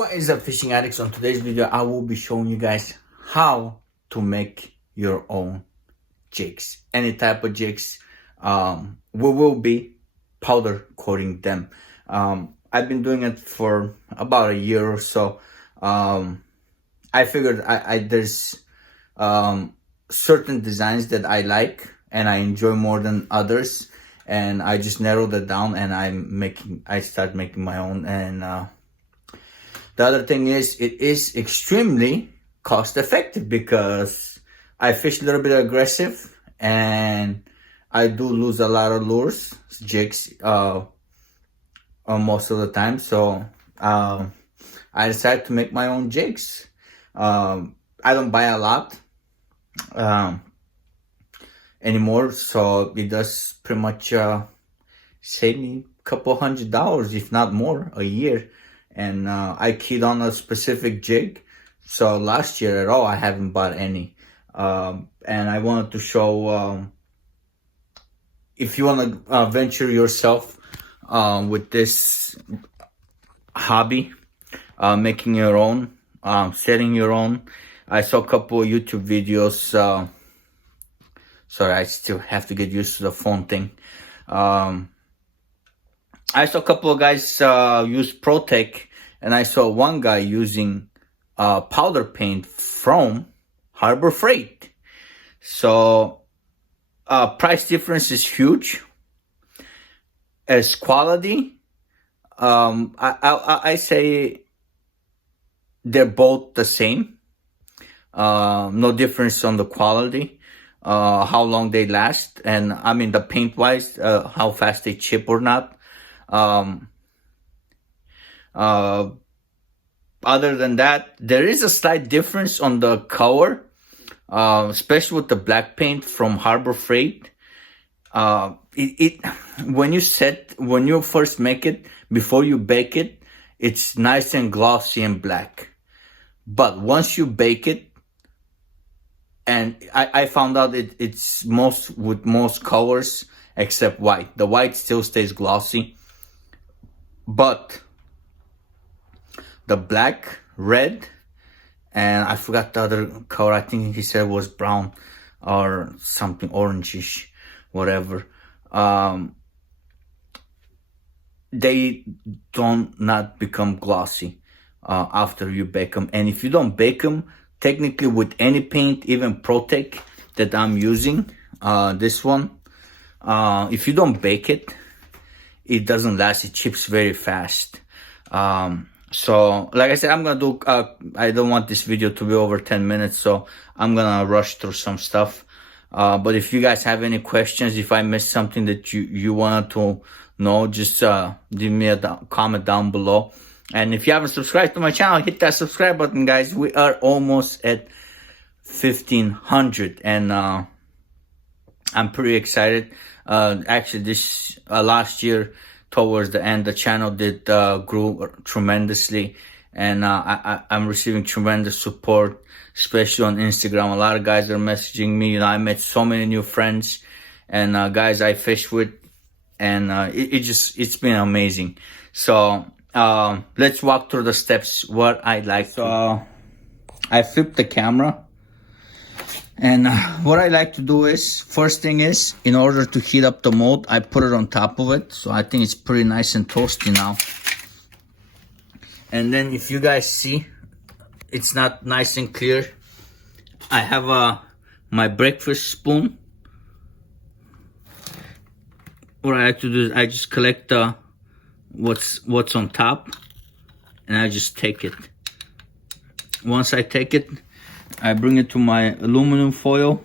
What is up, fishing addicts? On today's video I will be showing you guys how to make your own jigs, any type of jigs. We will be powder coating them. I've been doing it for about a year or so. I figured there's certain designs that I like and I enjoy more than others, and I just narrowed it down and I start making my own. And the other thing is, it is extremely cost effective because I fish a little bit aggressive and I do lose a lot of lures, jigs, most of the time. So I decided to make my own jigs. I don't buy a lot anymore, so it does pretty much save me a couple $100, if not more, a year. And I keyed on a specific jig, so last year at all I haven't bought any. And I wanted to show, if you want to venture yourself with this hobby, making your own, setting your own. I saw a couple of YouTube videos. Sorry, I still have to get used to the phone thing. I saw a couple of guys use Protec, and I saw one guy using powder paint from Harbor Freight. So price difference is huge. As quality, I say they're both the same. No difference on the quality, how long they last, and I mean the paint wise, how fast they chip or not. Other than that, there is a slight difference on the color, especially with the black paint from Harbor Freight. When you first make it, before you bake it, it's nice and glossy and black. But once you bake it, and I found out it's with most colors except white. The white still stays glossy, but the black, red, and I forgot the other color. I think he said it was brown or something orangish, whatever. They don't not become glossy after you bake them. And if you don't bake them, technically with any paint, even Protec that I'm using, this one, if you don't bake it, it doesn't last. It chips very fast. So like I said, I'm gonna do I don't want this video to be over 10 minutes, so I'm gonna rush through some stuff. But if you guys have any questions, if I missed something that you wanted to know, just give me a comment down below. And if you haven't subscribed to my channel, hit that subscribe button, guys. We are almost at 1,500, and I'm pretty excited. Actually, this last year, towards the end, the channel did grew tremendously, and I'm receiving tremendous support, especially on Instagram. A lot of guys are messaging me. I met so many new friends and guys I fish with, and it's been amazing. So let's walk through the steps. What I like. So I flipped the camera. And what I like to do is, first thing is, in order to heat up the mold, I put it on top of it. So I think it's pretty nice and toasty now. And then if you guys see, it's not nice and clear. I have my breakfast spoon. What I like to do is I just collect what's on top, and I just take it. Once I take it, I bring it to my aluminum foil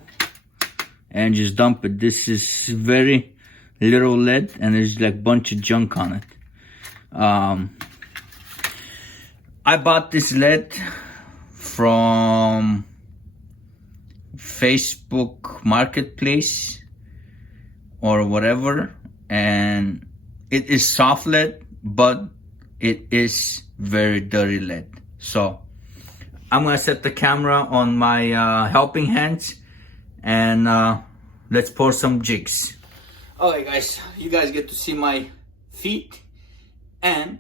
and just dump it. This is very little lead, and there's like a bunch of junk on it. I bought this lead from Facebook Marketplace or whatever, and it is soft lead, but it is very dirty lead. So I'm gonna set the camera on my helping hands, and let's pour some jigs. Alright guys, you guys get to see my feet, and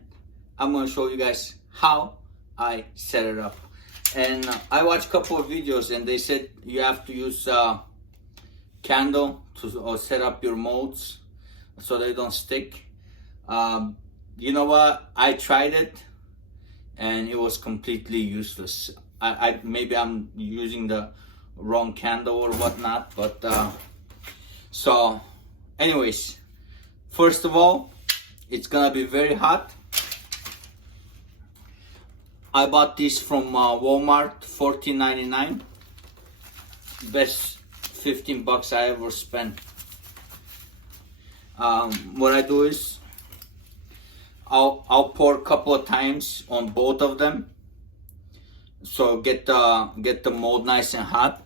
I'm gonna show you guys how I set it up. And I watched a couple of videos and they said you have to use candle to set up your molds so they don't stick. You know what? I tried it and it was completely useless. I maybe I'm using the wrong candle or whatnot, but so anyways, first of all, it's gonna be very hot. I bought this from Walmart, $14.99. Best 15 bucks I ever spent. What I do is I'll pour a couple of times on both of them, so get the mold nice and hot.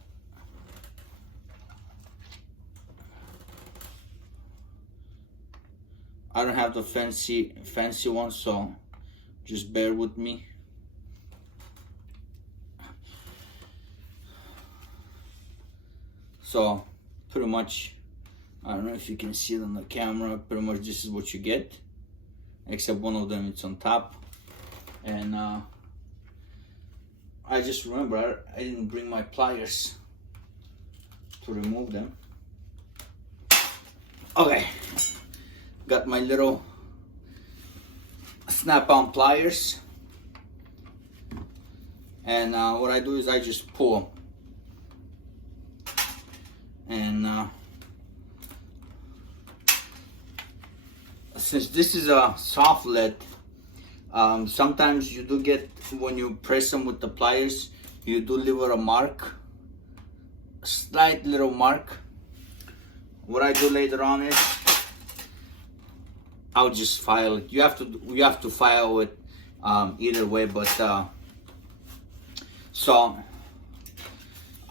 I don't have the fancy one, so just bear with me. So pretty much, I don't know if you can see it on the camera, pretty much this is what you get, except one of them it's on top. And I just remember I didn't bring my pliers to remove them. Okay, got my little snap-on pliers, and what I do is I just pull them. And since this is a soft lead, sometimes you do get, when you press them with the pliers, you do leave a mark, a slight little mark. What I do later on is I'll just file it. You have to file it either way, but so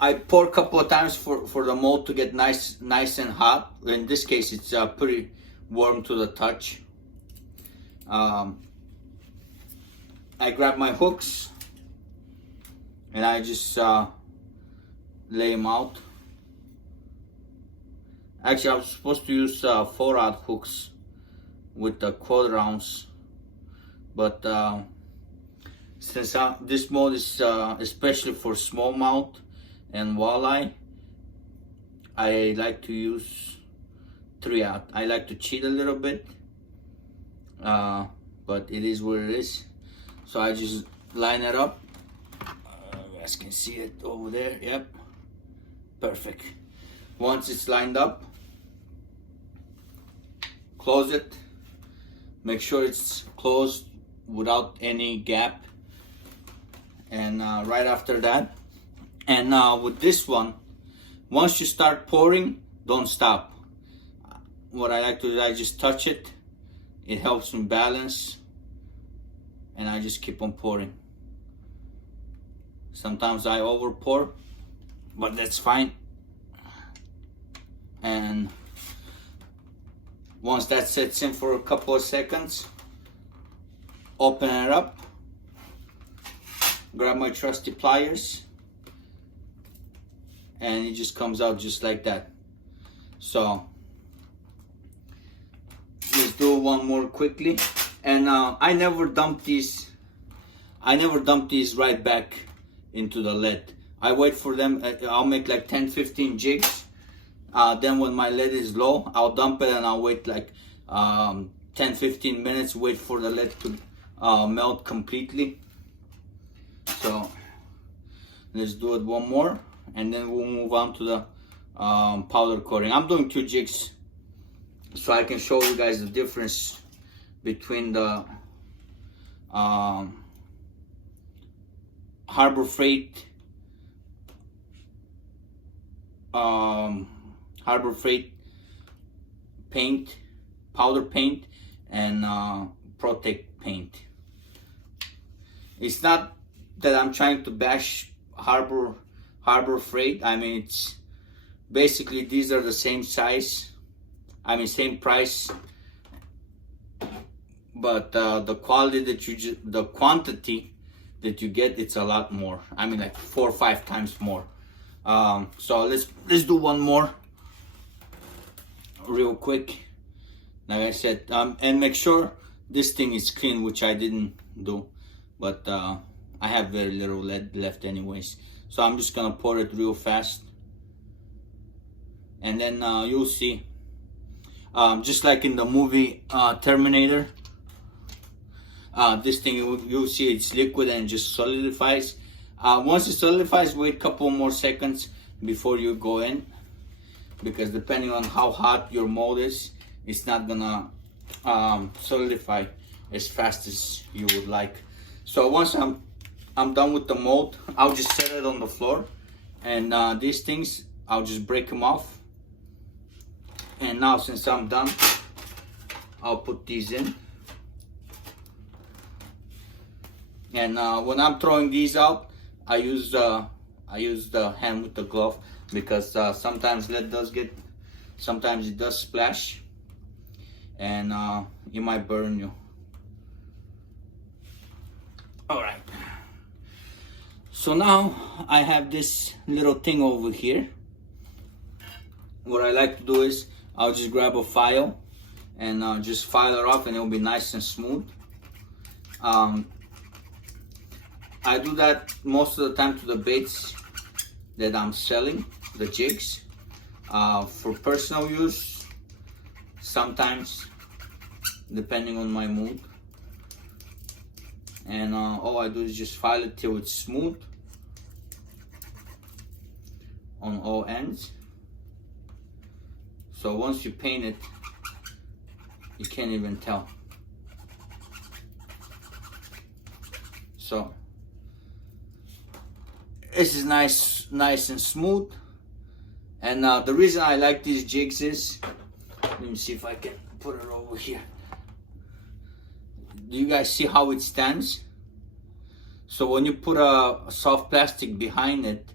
I pour a couple of times for the mold to get nice and hot. In this case, it's pretty warm to the touch. I grab my hooks and I just lay them out. Actually, I was supposed to use 4-aught hooks with the 1/4 ounce, but since this mold is especially for smallmouth and walleye, I like to use 3-aught. I like to cheat a little bit, but it is what it is. So I just line it up. You guys can see it over there. Yep, perfect. Once it's lined up, close it. Make sure it's closed without any gap. And right after that, and with this one, once you start pouring, don't stop. What I like to do, I just touch it. It helps me balance, and I just keep on pouring. Sometimes I over pour, but that's fine. And once that sets in for a couple of seconds, open it up, grab my trusty pliers, and it just comes out just like that. So let's do one more quickly. And I never dump these right back into the lead. I wait for them. I'll make like 10-15 jigs. Then when my lead is low, I'll dump it and I'll wait like 10-15 minutes, wait for the lead to melt completely. So let's do it one more, and then we'll move on to the powder coating. I'm doing 2 jigs so I can show you guys the difference between the Harbor Freight paint, powder paint, and Protect paint. It's not that I'm trying to bash Harbor Freight. I mean, it's basically, these are the same size, I mean same price, but the quality that the quantity that you get, it's a lot more. I mean, like 4 or 5 times more. So let's do one more real quick. Like I said, and make sure this thing is clean, which I didn't do, but I have very little lead left anyways. So I'm just gonna pour it real fast. And then you'll see, just like in the movie Terminator, this thing, you'll see it's liquid and just solidifies. Once it solidifies, wait a couple more seconds before you go in, because depending on how hot your mold is, it's not gonna solidify as fast as you would like. So once I'm done with the mold, I'll just set it on the floor, and these things, I'll just break them off. And now, since I'm done, I'll put these in. And when I'm throwing these out, I use the hand with the glove, because sometimes lead does get, sometimes it does splash, and it might burn you. All right. So now I have this little thing over here. What I like to do is I'll just grab a file and just file it off, and it'll be nice and smooth. I do that most of the time to the baits that I'm selling, the jigs. For personal use, sometimes, depending on my mood. And all I do is just file it till it's smooth on all ends. So once you paint it, you can't even tell. So this is nice and smooth. And the reason I like these jigs is, let me see if I can put it over here. Do you guys see how it stands? So when you put a soft plastic behind it,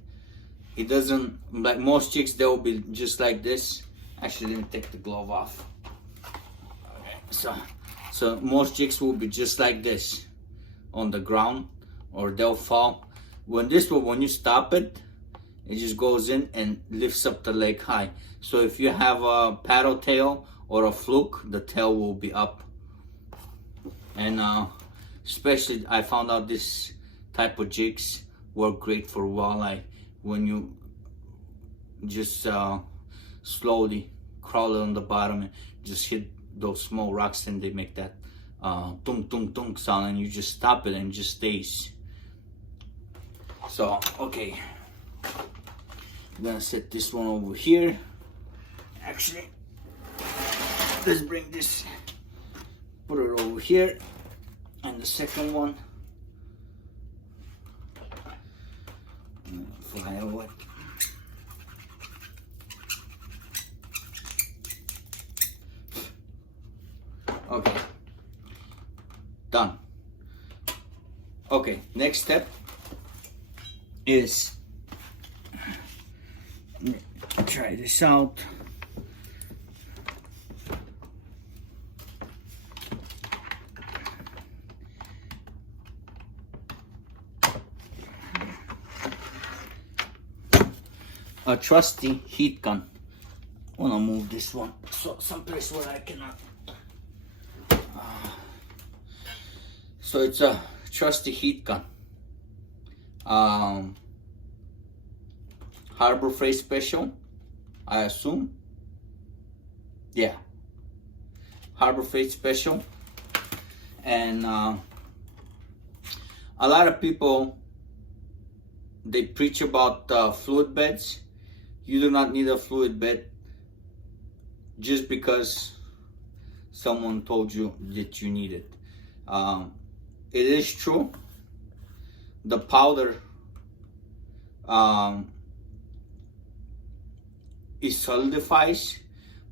it doesn't, like most jigs, they will be just like this. Actually, let me take the glove off. Okay, so most jigs will be just like this on the ground, or they'll fall. When you stop it, it just goes in and lifts up the leg high. So if you have a paddle tail or a fluke, the tail will be up. And especially, I found out this type of jigs work great for walleye, when you just slowly crawl on the bottom and just hit those small rocks, and they make that tung tung tung sound, and you just stop it and it just stays. So okay, I'm gonna set this one over here. Actually, let's bring this, put it over here, and the second one fly away. Okay, done. Okay, next step is, try this out. A trusty heat gun. I wanna move this one so someplace where I cannot. So it's a trusty heat gun. Harbor Freight Special, I assume. Yeah, Harbor Freight Special. And a lot of people, they preach about fluid beds. You do not need a fluid bed just because someone told you that you need it. It is true. The powder it solidifies,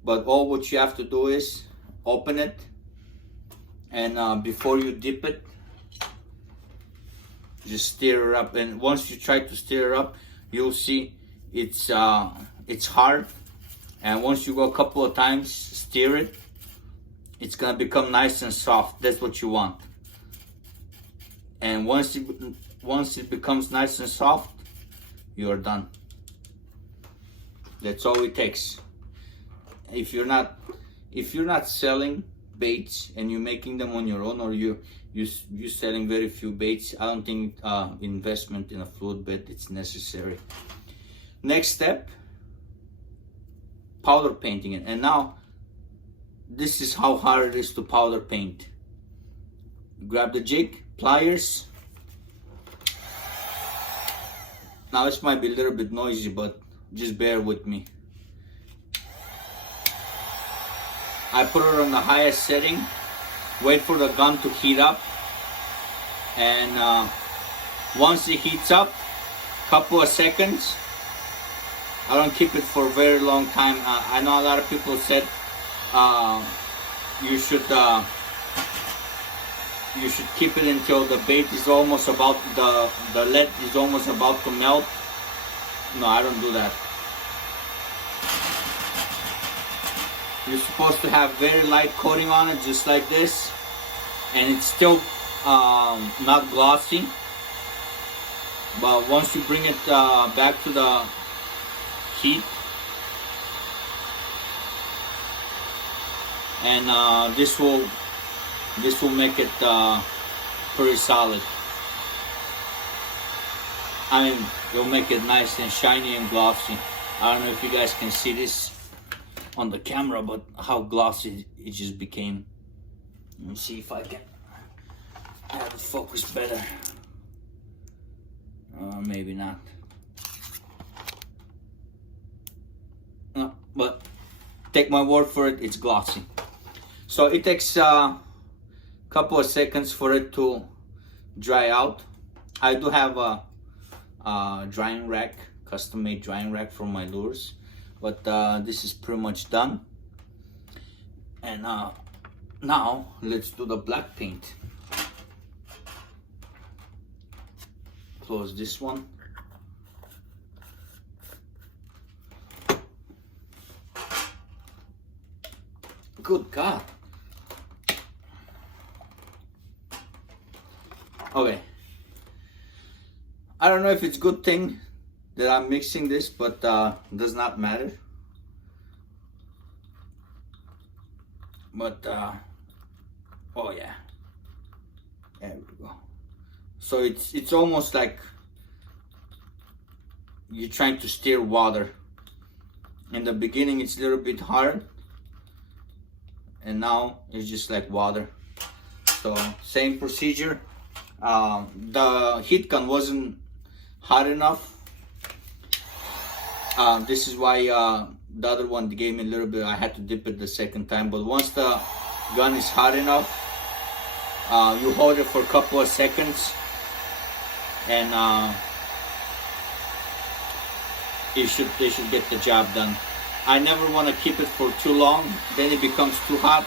but all what you have to do is open it, and before you dip it, just stir it up. And once you try to stir it up, you'll see it's hard. And once you go a couple of times, stir it, it's gonna become nice and soft. That's what you want. And once it becomes nice and soft, you are done. That's all it takes. If you're not selling baits and you're making them on your own, or you're selling very few baits, I don't think investment in a float bed it's necessary. Next step, powder painting it. And now this is how hard it is to powder paint. Grab the jig, pliers. Now this might be a little bit noisy, but just bear with me. I put it on the highest setting, wait for the gun to heat up, and once it heats up, couple of seconds, I don't keep it for a very long time. I know a lot of people said you should keep it until the bait is almost about, the lead is almost about to melt. No, I don't do that. You're supposed to have very light coating on it, just like this, and it's still not glossy. But once you bring it back to the heat, and this will make it pretty solid. I mean, it'll make it nice and shiny and glossy. I don't know if you guys can see this on the camera, but how glossy it just became. Let me see if I can have it focus better. Maybe not. No, but take my word for it, it's glossy. So it takes a couple of seconds for it to dry out. I do have a drying rack, custom-made drying rack for my lures, but this is pretty much done. And now let's do the black paint. Close this one. Good God. Okay. I don't know if it's a good thing that I'm mixing this, but does not matter. But oh yeah, there we go. So it's almost like you're trying to stir water. In the beginning it's a little bit hard, and now it's just like water. So same procedure. The heat gun wasn't hot enough. This is why the other one gave me a little bit, I had to dip it the second time. But once the gun is hot enough, you hold it for a couple of seconds, and they should get the job done. I never want to keep it for too long, then it becomes too hot.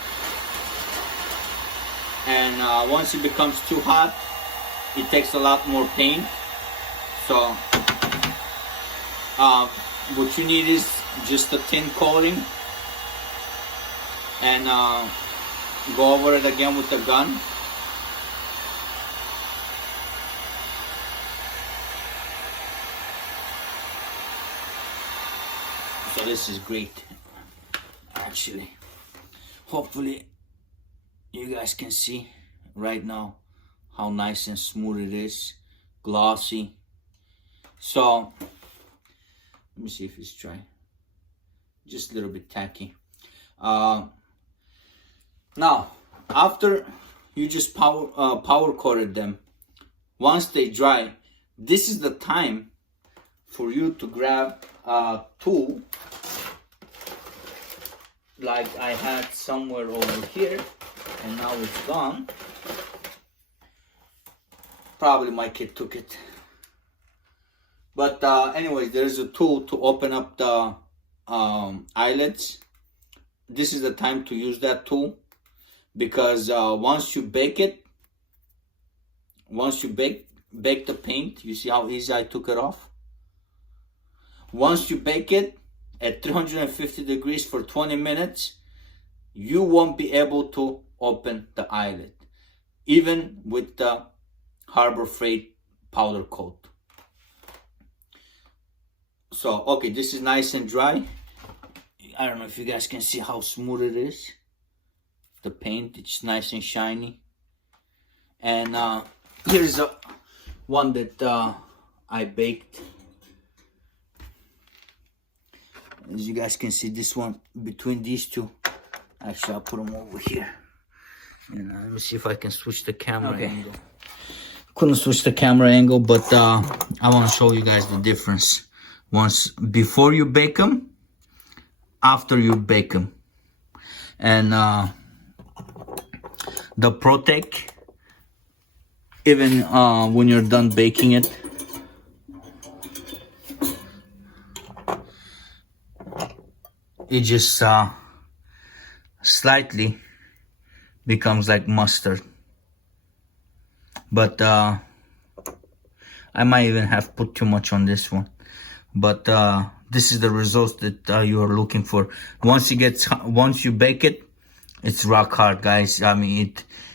And once it becomes too hot, it takes a lot more paint. So what you need is just a thin coating, and go over it again with the gun. So this is great, actually. Hopefully you guys can see right now how nice and smooth it is, glossy. So let me see if it's dry. Just a little bit tacky. Now after you just powder coated them, once they dry, this is the time for you to grab a tool like I had somewhere over here, and now it's gone. Probably my kid took it. But anyways, there's a tool to open up the eyelets. This is the time to use that tool, because once you bake it, once you bake the paint, you see how easy I took it off? Once you bake it at 350 degrees for 20 minutes, you won't be able to open the eyelet, even with the Harbor Freight powder coat. So, okay, this is nice and dry. I don't know if you guys can see how smooth it is. the paint. It's nice and shiny. And here's one that I baked. As you guys can see, this one between these two. Actually, I'll put them over here. And let me see if I can switch the camera angle. Couldn't switch the camera angle, but I want to show you guys the difference. Once before you bake them, after you bake them. And the Protec, even when you're done baking it, it just slightly becomes like mustard. But I might even have put too much on this one. But this is the results that you are looking for. Once you bake it, it's rock hard, guys. I mean,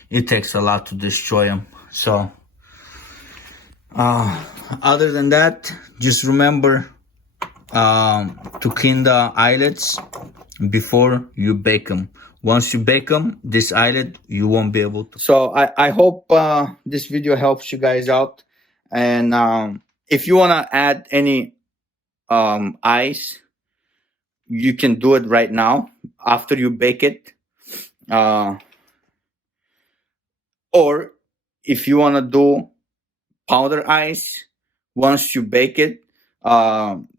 it takes a lot to destroy them. So other than that, just remember to clean the eyelets before you bake them. Once you bake them, this eyelet, you won't be able to. So I hope this video helps you guys out. And if you want to add any eyes, you can do it right now after you bake it. Or if you want to do powder ice, once you bake it,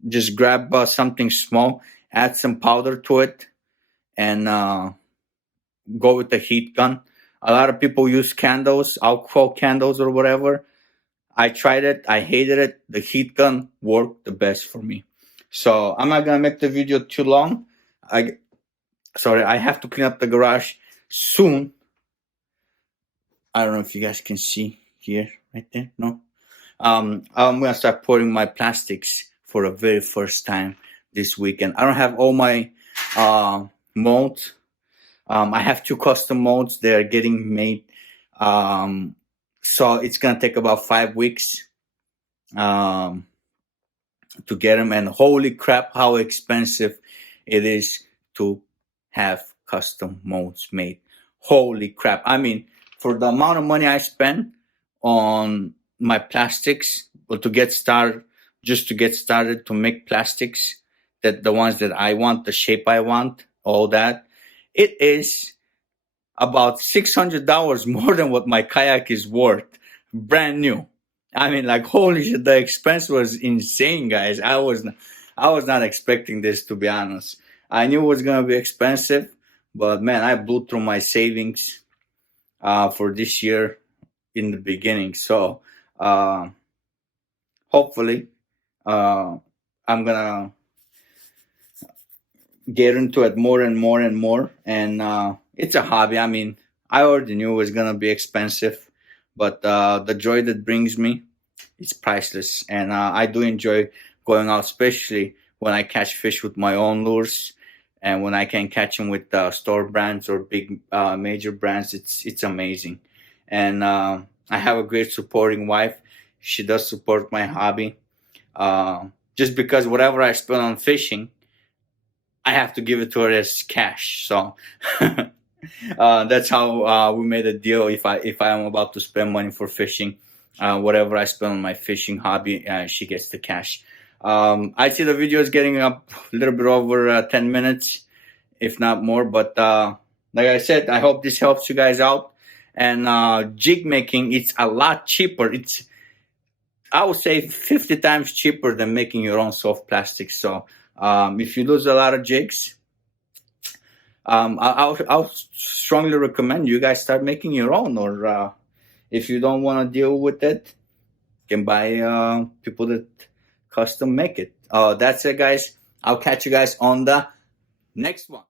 just grab something small, add some powder to it, and go with the heat gun. A lot of people use candles, alcohol candles or whatever. I tried it. I hated it. The heat gun worked the best for me. So I'm not going to make the video too long. I have to clean up the garage soon. I don't know if you guys can see here, right there. No. I'm going to start pouring my plastics for the very first time this weekend. I don't have all my molds. I have 2 custom molds. They're getting made. So it's going to take about 5 weeks to get them. And holy crap, how expensive it is to have custom molds made. Holy crap. I mean, for the amount of money I spend on my plastics, or to get started, just to get started to make plastics, that the ones that I want, the shape I want, all that, it is about $600 more than what my kayak is worth, brand new. I mean, like, holy shit, the expense was insane, guys. I was not expecting this, to be honest. I knew it was gonna be expensive, but man, I blew through my savings for this year in the beginning. So hopefully I'm gonna get into it more and more and more. And it's a hobby. I mean, I already knew it was gonna be expensive, but the joy that brings me is priceless. And I do enjoy going out, especially when I catch fish with my own lures, and when I can catch them with store brands or big major brands. It's amazing. And I have a great supporting wife. She does support my hobby. Just because whatever I spend on fishing, I have to give it to her as cash. So that's how we made a deal. If I am about to spend money for fishing, whatever I spend on my fishing hobby, she gets the cash. I see the video is getting up a little bit over 10 minutes, if not more. But like I said, I hope this helps you guys out. And jig making, it's a lot cheaper. It's, I would say, 50 times cheaper than making your own soft plastic. So if you lose a lot of jigs, I'll strongly recommend you guys start making your own. Or if you don't want to deal with it, you can buy people that custom make it. That's it, guys. I'll catch you guys on the next one.